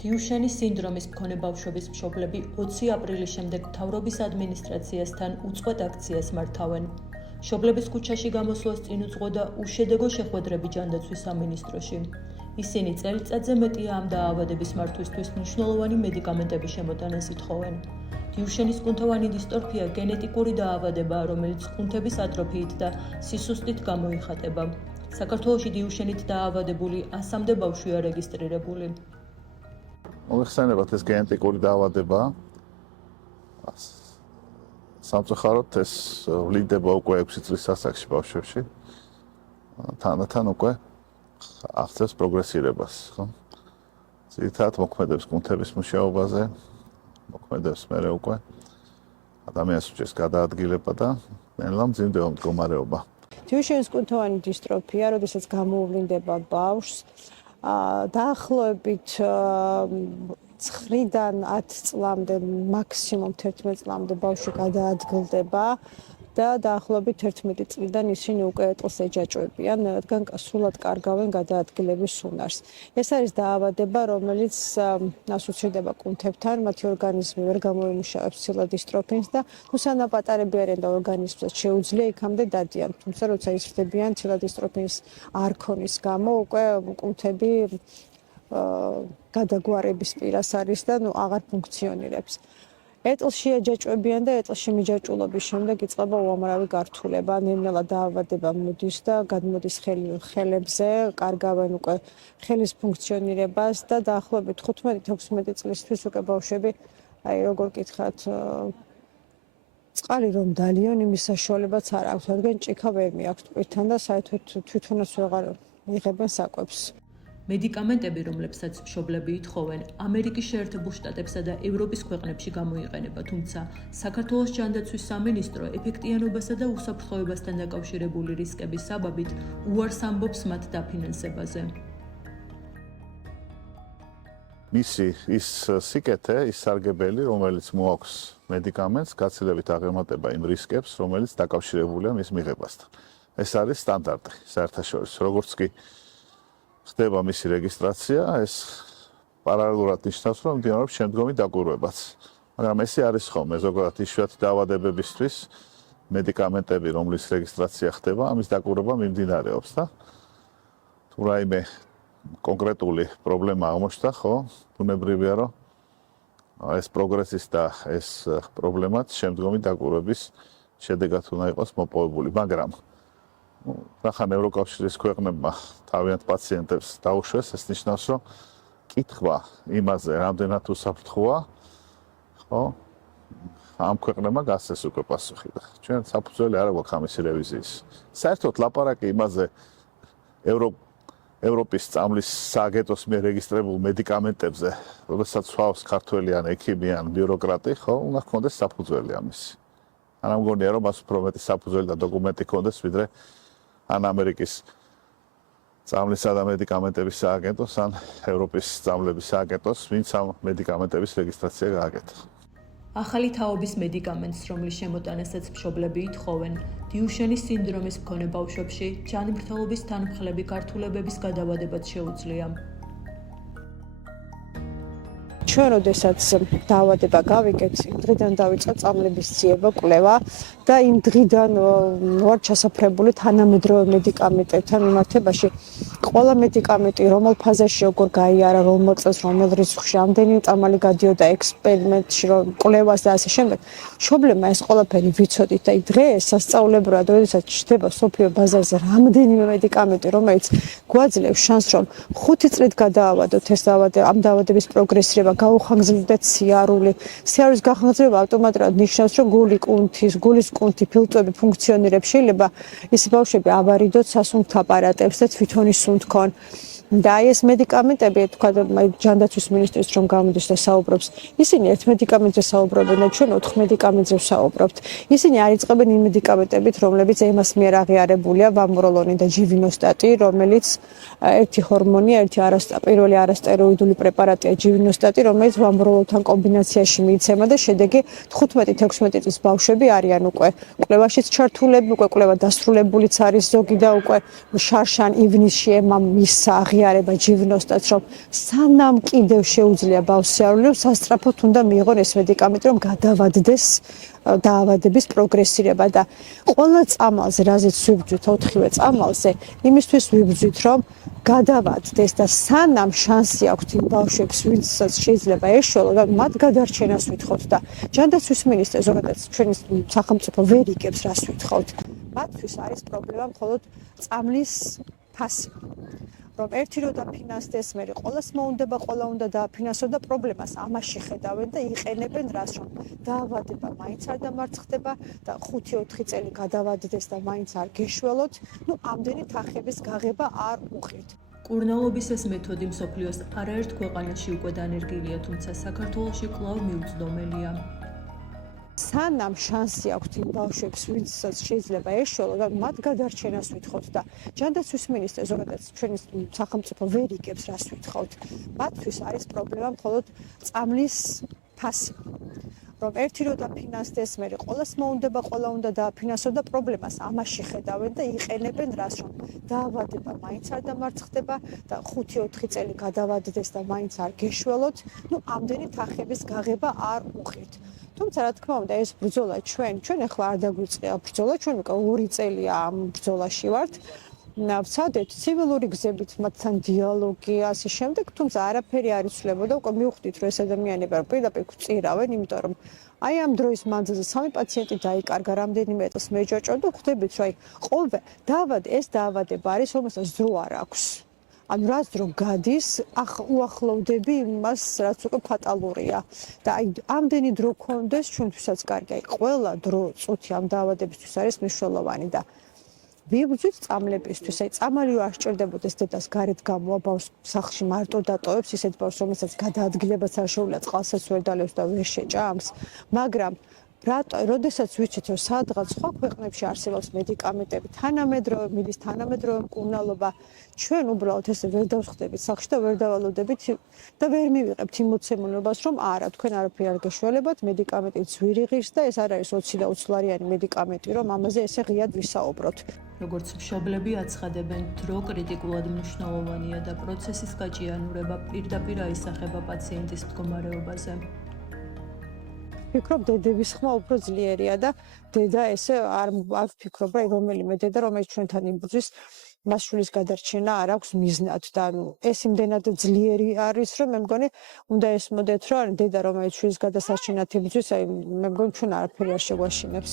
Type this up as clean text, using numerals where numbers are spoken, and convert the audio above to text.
დიუშენის სინდრომის მქონე ბავშვების მშობლები 20 აპრილის შემდეგ მთავრობის ადმინისტრაციასთან უწყვეტ აქციას მართავენ. მშობლების ქუჩაში გამოსვლას წინ უძღვოდა უშედეგო შეხვედრები ჯანდაცვის სამინისტროში. ისინი წელიწადზე მეტია ამ დაავადების მართვისთვის მნიშვნელოვანი მედიკამენტების შემოტანას ითხოვენ. დიუშენის კუნთოვანი დისტროფია გენეტიკური დაავადებაა, რომელიც კუნთების ატროფიით და სისუსტით გამოიხატება. საქართველოში დიუშენით დაავადებული 100-მდე ბავშვია რეგისტრირებული. მოიხსენებათ ეს გენეტიკური დაავადება. სამწუხაროდ ეს ვლინდება უკვე 6 წლის ასაკში ბავშვებში. თანდათან უკვე აღწევს პროგრესირებას, ხო? ძირითადად მოქმედებს კუნთების მუშაობაზე, მოქმედებს მერე უკვე ადამიანს უჭერს გადაადგილება და ნელა მძიმდება მდგომარეობა. დიუშენის კუნთოვანი დისტროფია, როდესაც გამოუვლინდება ბავშვს, დაახლოებით 9-დან 10 წლამდე, მაქსიმუმ 11 წლამდე ბავშვი გადაადგილდება და დაახლოებით 11 წლიდან ისინი უკვე ეტლს ეჯაჭვებიან, რადგან სრულად კარგავენ გადაადგილების უნარს. ეს არის დაავადება, რომელიც ასოცირდება კუნთებთან, მათი ორგანიზმი ვერ გამოიმუშავებს ცილა დისტროფინს და სანაპატარები არიან და ორგანიზმსაც შეუძლია იქამდე დადიან. თუმცა როცა იზრდებიან ცილა დისტროფინს არ ქონის გამო უკვე კუნთები გადაგვარების პირას არის და აღარ ფუნქციონირებს. ეტლში ეჯაჭვებიან და ეტლში მიჯაჭვულობის შემდეგ იწყება უამრავი გართულება. ნელ-ნელა დაავადება მოდის და გადმოდის ხელებზე, კარგავენ უკვე ხელის ფუნქციონირებას და დაახლოებით 15-16 წლისთვის უკვე ბავშვები, როგორ გითხრათ, წყალი რომ დალიონ, იმის საშუალებაც არ აქვს, რადგან ჭიქა ვერ მიაქვთ პირთან და საერთოდ თვითონაც ვეღარ იღებენ საკვებს. მედიკამენტები, რომლებსაც მშობლები ითხოვენ, ამერიკის შეერთებულ შტატებსა და ევროპის ქვეყნებში გამოიყენება, თუმცა საქართველოს ჯანდაცვის სამინისტრო ეფექტიანობასა და უსაფრთხოებასთან დაკავშირებული რისკების საბაბით უარს ამბობს მათ დაფინანსებაზე. მისი ის სიკეთე, ის სარგებელი, რომელიც მოაქვს მედიკამენტს, გაცილებით აღემატება იმ რისკებს, რომელიც დაკავშირებულია მის მიღებასთან. ეს არის სტანდარტი საერთაშორისო, როგორც კი ხდება მისი რეგისტრაცია, ეს პარალელურად ნიშნავს, რომ მიმდინარეობს შემდგომი დაკვირვებაც. მაგრამ ესე არის ხოლმე ზოგადად იშვიათი დაავადებებისთვის მედიკამენტები, რომლის რეგისტრაცია ხდება, ამის დაკვირვება მიმდინარეობს და თუ რაიმე კონკრეტული პრობლემა აღმოჩნდა, ხო, ბუნებრივია, რომ ეს პროგრესის და ეს პრობლემაც შემდგომი დაკვირვების შედეგად უნდა იყოს მოპოვებული, მაგრამ რახან ევროკავშირის ქვეყნებმა თავიანთ პაციენტებს დაუშვეს, ეს ნიშნავს, რომ კითხვა იმაზე, რამდენად უსაფრთხოა, ხო, ამ ქვეყნებმა გასცეს უკვე პასუხი და ჩვენ საფუძველი არ აქვს ამისი რევიზიის. საერთოდ ლაპარაკი იმაზე ევროპის წამლის სააგენტოს მიერ რეგისტრირებულ მედიკამენტებზე, როდესაც სვავს ქართველი ან ექიმი ან ბიუროკრატი, ხო, უნდა ჰქონდეს საფუძველი ამისი. არა მგონია, რომ მას უფრო მეტი საფუძველი და დოკუმენტი ჰქონდეს, ვიდრე ან ამერიკის წამლისა და მედიკამენტების სააგენტოს, ან ევროპის წამლების სააგენტოს, ვინც ამ მედიკამენტების რეგისტრაცია გააკეთა. ახალი თაობის მედიკამენტს, რომლის შემოტანასაც მშობლები ითხოვენ, დიუშენის სინდრომის მქონე ბავშვებში ჯანმრთელობის თანმხლები გართულებების გადავადებაც შეუძლია. ჩვენ როდესაც დაავადება გავიგეთ, იმ დღიდან დავიწყეთ წამლების ძიება, კვლევა და იმ დღიდან ვარ ჩასაფრებული თანამედროვე მედიკამენტებთან მიმართებაში. ყველა მედიკამენტი, რომელ ფაზაში როგორ გაიარა, რომელ წელს, რომელ რიცხვში, ამდენი წამალი გადიოდა ექსპერიმენტში, კვლევას და ასე შემდეგ. მშობლებმა ეს ყველაფერი ვიცოდით და დღეს სასწაულებრივად, როდესაც ჩნდება სოფლიო ბაზარზე რამდენიმე მედიკამენტი, რომელიც გვაძლევს შანსს, რომ 5 წლით გადაავადოთ ეს ამ დაავადების პროგრესირება, გაუხანგრძლივდეთ სიარული. სიარულის გახანგრძლივება ავტომატურად ნიშნავს, რომ გულის კუნთი, ფილტვები ფუნქციონირებს. შეიძლება ის ბავშვები ავარიდოთ სასუნთქ აპარატებს და თვითონ ისუნთქონ. და ეს მედიკამენტები, თქვა ჯანდაცვის მინისტრის რომ გამოდის და საუბრობს, ისინი ერთ მედიკამენტზე საუბრობენ და ჩვენ 4 მედიკამენტზე ვსაუბრობთ. ისინი არ იწყებენ იმ მედიკამენტებით, რომლებიც ემას მიერ აღიარებულია, ვამბროლონი და ჯივინოსტატი, რომელიც ერთი ჰორმონია, პირველი არასტეროიდული პრეპარატია ჯივინოსტატი, რომელიც ვამბროლონთან კომბინაციაში მიიცემა და შედეგი 15-16 წლის ბავშვები არიან უკვე კვლევაშიც ჩართულები, უკვე კვლევა დასრულებულიც არის ზოგი და უკვე შარშან ივნისში ემამ მისცა აღიარება ჯივნოსტაც, რომ სანამ კიდევ შეუძლია ბავშვს სიარული, სასწრაფოდ უნდა მიიღონ ეს მედიკამენტი, რომ გადავადდეს დაავადების პროგრესირება და ყველა წამალზე, რაზეც ვიბრძვით 4-ვე წამალზე, იმისთვის ვიბრძვით, რომ გადავადდეს და სანამ შანსი აქვთ იმ ბავშვებს, ვინცაც შეიძლება ეშველო და მათ გადარჩენას ვითხოვთ და ჯანდაცვის მინისტრს, რომელსაც ჩვენი სახელმწიფო ვერ იგებს, რას ვითხოვთ. მათთვის არის პრობლემა მხოლოდ წამლის ფასი. რომ ერთი რო დაფინანსდეს, მე ყოველს მოუნდება, ყველა უნდა დააფინანსო და პრობლემას ამაში ხედავენ და იყენებენ რას, რომ დაავადება მაინც არ დამარცხდება და 5-4 წელი გადავადდეს და მაინც არ გეშველოთ, ну ამდენი თანხების გაღება არ უხდით. კურნალობის ეს მეთოდი მსოფლიოს არაერთ ქვეყანაში უკვე დანერგილია, თუმცა საქართველოში კვლავ მიუწვდომელია. სანამ შანსი აქვთ იმ ბავშვებს, ვინცაც შეიძლება ეშველო და მათ გადარჩენას ვითხოვთ და ჯანდაცვის მინისტრს, რომელსაც ჩვენი სახელმწიფო ვერ იგებს, რას ვითხოვთ. მათთვის არის პრობლემა მხოლოდ წამლის ფასი. რომ ერთი რო დაფინანსდეს, მე ყოველს მოუნდება, ყველა უნდა დააფინანსო და პრობლემას ამაში ხედავენ და იყენებენ რას, რომ დაავადება მაინც არ დამარცხდება და 5-4 წელი გადავადდეს და მაინც არ გეშველოთ, ну ამდენი თანხების გაღება არ უხდით. თუმცა რა თქმა უნდა ეს ბრძოლა ჩვენ ახლა არ დაგვიწყია ბრძოლა, ჩვენ უკვე 2 წელია ამ ბრძოლაში ვართ. ვცადეთ ცივილური გზებით მათთან დიალოგი ასე შემდეგ, თუმცა არაფერი არ იცვლებოდა, უკვე მივხვდით რომ ეს ადამიანები პირდაპირ გვწირავენ, იმიტომ რომ აი ამ დროის მანძილზე 3 პაციენტი დაიკარგა, რამდენიმე წელს მეჯაჭვა და ხვდებით რომ აი ყოველ ეს დაავადება არის, რომელსაც დრო არ აქვს. ანუ რაც დრო გადის, უახლოვდები იმას, რაც უკვე ფატალურია. და აი ამდენი დრო გქონდეს ჩვენთვისაც კარგი. აი ყველა დრო წუთი ამ დაავადებისთვის არის მნიშვნელოვანი და ვიბრძვით წამლებისთვის. აი წამალი არ სჭირდებოდეს დედას გარეთ გამოვა ბავშვს სახლში მარტო დატოვებს ისეთ ბავშვს, რომელსაც გადაადგილებაც არ შეუძლია, წყალსაც ვერ დალევს და ვერ შეჭამს. მაგრამ როდესაც ვიცით რომ სადღაც სხვა ქვეყნებში არსებობს მედიკამენტები, მიდის თანამედროვე მკურნალობა, ჩვენ უბრალოდ ესე ვერ დავხვდებით სახლში და ვერ დავალოდებით და ვერ მივიღებთ იმ მოცემულობას, რომ არა, თქვენ არაფერი არ გეშველებათ, მედიკამენტიც ვირიღირს და ეს არ არის 20 და 20 ლარიანი მედიკამენტი, რომ ამაზე ესე ღიად ვისაუბროთ. როგორც მშობლები აცხადებენ, დრო კრიტიკულად მნიშვნელოვანია და პროცესის გაჭიანურება პირდაპირ აისახება პაციენტის მდგომარეობაზე. ვფიქრობ, დედების ხმა უფრო ძლიერია და დედა ესე არ ვფიქრობ, რომ რომელიმე დედა, რომელიც ჩვენთან იბრძვის, მას შვილის გადარჩენა არ აქვს მიზნად და ეს იმდენად ძლიერი არის, რომ მე მგონი უნდა ესმოდეთ, რომ დედა, რომელიც შვილის გადასარჩენად იბრძვის, აი მე მგონი ჩვენ არაფერი არ შეგვაშინებს.